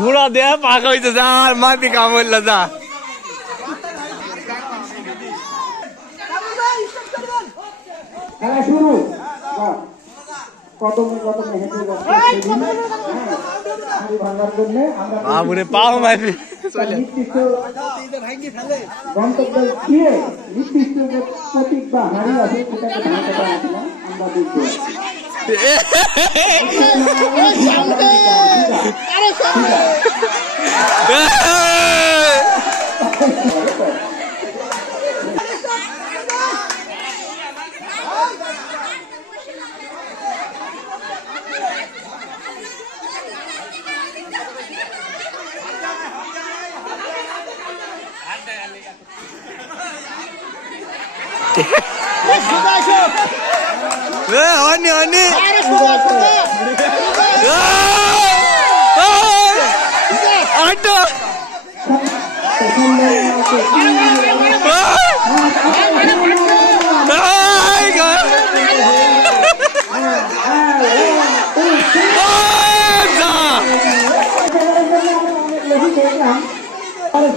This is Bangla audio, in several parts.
ঘোড়া দেয়া পাকা হইতে যা আর মাটি কামড়লা যা খেলা শুরু কত হেঁটে ভাঙার জন্য আমরা পাও মাইপি নির্দিষ্ট গন্তব্য দিয়ে নির্দিষ্ট যে প্রতীক বা হাড়ি আছে সেটাকে ভাঙতে পারছিলাম আমরা দেখতে Oni Aduh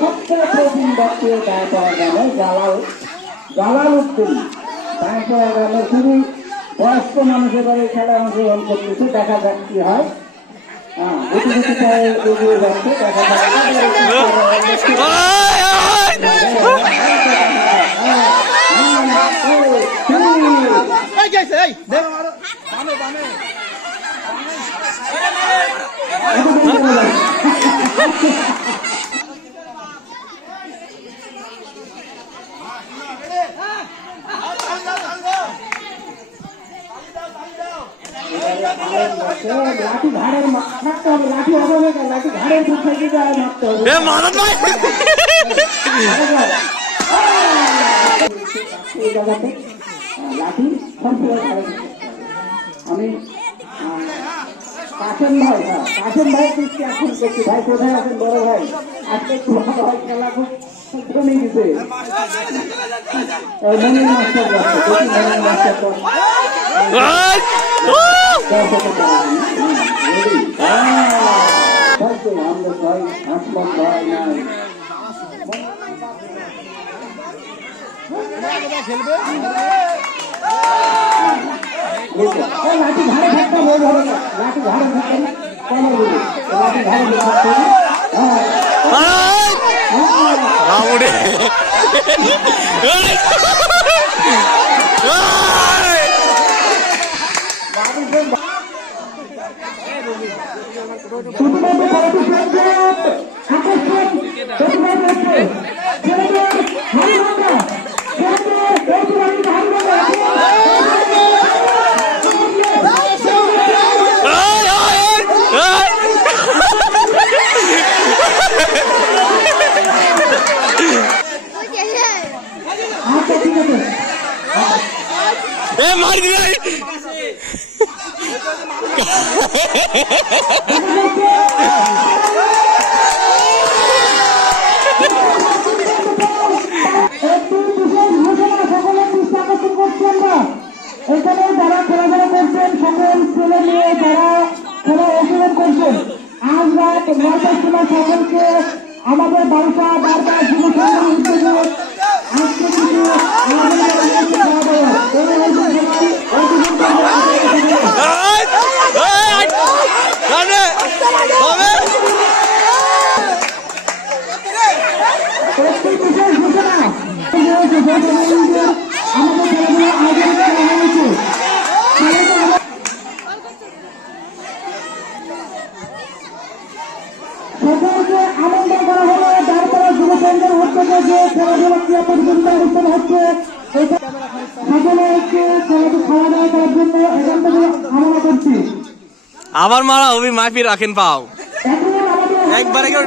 সবচেয়ে প্রবীণ ব্যক্তি তারপর গেল জালালউদ্দিন, তারপর গেল খুবই বয়স্ক মানুষের বাড়ি খেলায় অংশগ্রহণ করতেছে। দেখা যাক কি হয়। এগিয়ে যাচ্ছে, দেখা লাঠি ঘাড়ের থাকতে হবে, লাঠি হবে না, লাঠি ঘাড়ের থেকে যায় মারতে হবে। এই জায়গাতে লাঠি আমি কাশেম ভাই দৃষ্টি এখন করছি। ভাই কোথায় আছেন বড় ভাই? আজকে ভাই খেলা খুব কমে গেছে। মনির মাস্টার মনির মাস্টার লাঠি ঘাড়ে থাকতে হবে, লাঠি ঘাড়ে থাকতে লাঠি ঘাড়ে থাকতে मार दिया এখানে যারা খেলাধুলা করছেন সকল ছেলে মেয়ে যারা খেলা অংশগ্রহণ করছেন, আজ রাত ৯টার সময় সকলকে আমাদের বারোটা বারবার যুব সংঘের উদ্যোগে আজকে কিছু সকলকে আনন্দ করা হলো। তারপরে যুব সংঘের উদ্যোগে যে খেলাধুলা ক্রিয়া প্রতিযোগিতা অনুষ্ঠান হচ্ছে, সকলে হচ্ছে খাওয়া দাওয়া করার জন্য এখান থেকে কামনা করছি। আবার মারা হবি মাফি রাখেন পাও একবারে তারপরে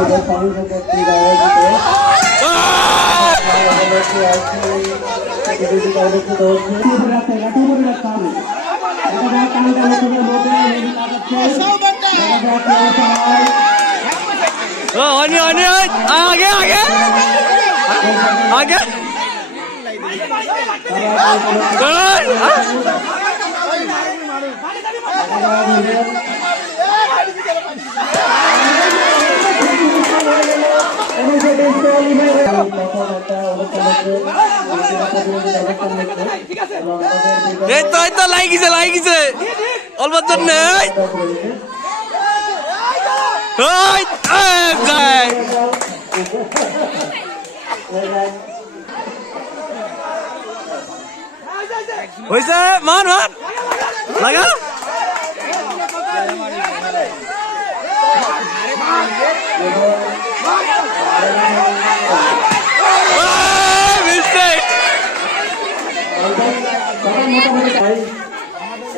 আমাদের সঙ্গীত কর্তৃক আয়োজিত প্রতিযোগিতা অনুষ্ঠিত হচ্ছে। आगे आगे आगे এই তো লাগিছে অল্প জন্য হয়েছে মান লাগা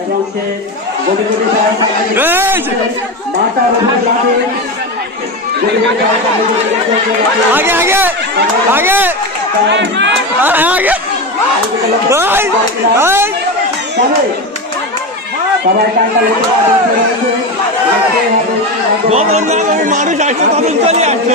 এবং সে গতি গতি মাতার आगे आगे आगे आगे মানুষ আসছে তখন চলে আসছে